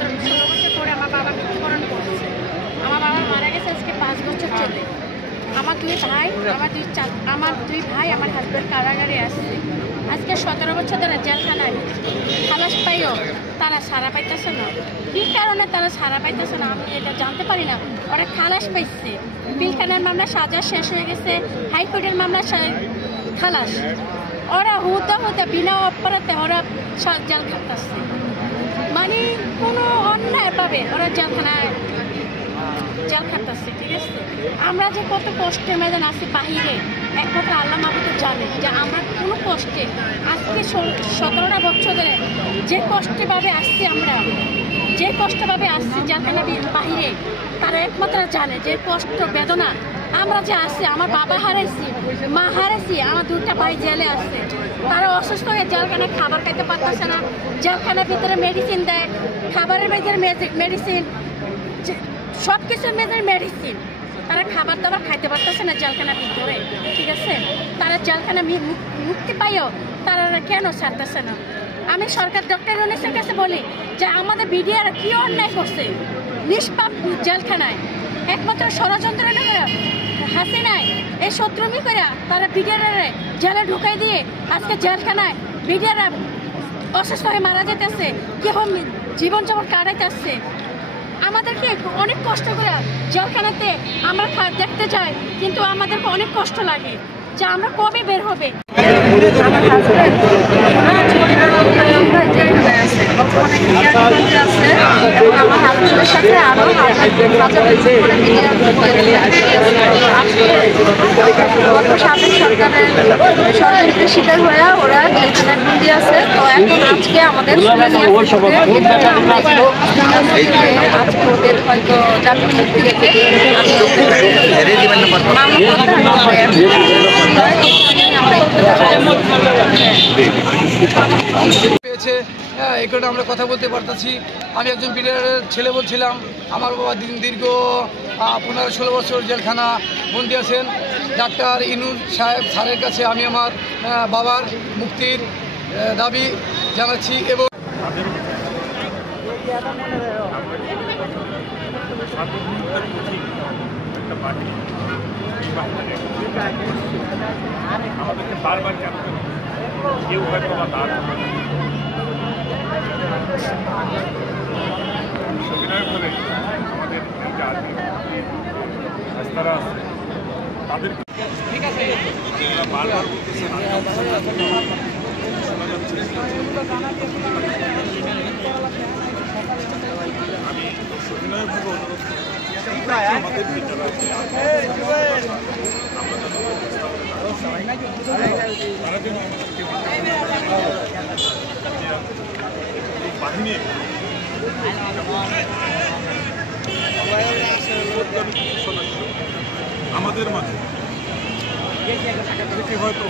17 বছর পরে আমার বাবা মৃত্যুবরণ করছে। আমার বাবা মারা গেছে আজকে 5 বছর চলে। আমার দুই ভাই আমার হাজব্যান্ড কারাগারে আসছে। আজকে 17 বছর ধরে জেলখানায় খালাস পাইও তারা সারা পাইতেছে না। কী কারণে তারা সারা পাইতেছে না আমি এটা জানতে পারি না। ওরা খালাস পাইছে, পিলখানার মামলা সাজা শেষ হয়ে গেছে, হাইকোর্টের মামলা খালাস। ওরা হুদা বিনা অপরাধে ওরা জেল খাটতেছে, মানে কোনো অন্যায় পাবে ওরা জেল খাটতেছে। ঠিক আছে, আমরা যে কত কষ্টের মেদান আছি বাহিরে একমাত্র আল্লাহ মাহবুদ জানে যে আমরা কোনো কষ্টে আজকে 17টা বছর ধরে যে কষ্টভাবে আসছি, আমরা যে কষ্টভাবে আসছি জেলখানা বাহিরে, তারা একমাত্র জানে যে কষ্ট বেদনা আমরা যে আসছি। আমার বাবা হারাইছি, মা হারাইছি, আমার 2টা ভাই জেলে আসছে। তারা অসুস্থ হয়ে জেলখানা খাবার খাইতে পারতেছে না। জেলখানার ভিতরে মেডিসিন দেয়, খাবারের ভিতরে মেডিসিন, সব কিছুর ভিতরে মেডিসিন। তারা খাবার দাবার খাইতে পারতেছে না জেলখানার ভিতরে। ঠিক আছে, তারা জেলখানা মুক্তি পাইও তারা কেন ছাড়তেছে না? আমি সরকার ডক্টর ইউনূসের কাছে বলি যে আমাদের বিডিআর কি অন্যায় করছে নিষ্পাপ জেলখানায়। একমাত্র ষড়যন্ত্র হাসিনায় এই শত্রুমি করে তারা বিডিআরে জেলে ঢুকাই দিয়ে আজকে জেলখানায় বিডিআররা অসুস্থ হয়ে মারা যেতেছে, কেউ জীবনযাপন কাটাইতেছে। আমাদেরকে অনেক কষ্ট করে জেলখানাতে আমরা দেখতে যাই, কিন্তু আমাদেরকে অনেক কষ্ট লাগে যে আমরা কবে বের হবে। আমার হাজব্যান্ড আমার হাজব্যান্ডের সাথে আরো সাবেক সরকারের ষড়যন্ত্রের শিকার হয়ে ওরা জেলখানায় বন্দি আছে। তো এখন আজকে আমাদের আজকে ওদের হয়তো জামিন মুক্তি রেখে পেয়েছে, এই কারণে আমরা কথা বলতে পারতেছি। আমি একজন বিডিআরের ছেলে বলছিলাম, আমার বাবা দীর্ঘ 15-16 বছর জেলখানা বন্দী আছেন। ডাক্তার ইনুস সাহেব স্যারের কাছে আমি আমার বাবার মুক্তির দাবি জানাচ্ছি। এবং আমাদেরকে বারবার কেন কেউ হয়তো বা তার অভিনয় করে আমাদের এই যে আর্মি তারা আছে তাদের বারবার বলতেছে আমি সবিনয়ভাবে অনুরোধ করি আমাদের ভিতরে আছে তারা যেন আমাদেরকে বাহিনী সদস্য আমাদের মাঝে হয়তো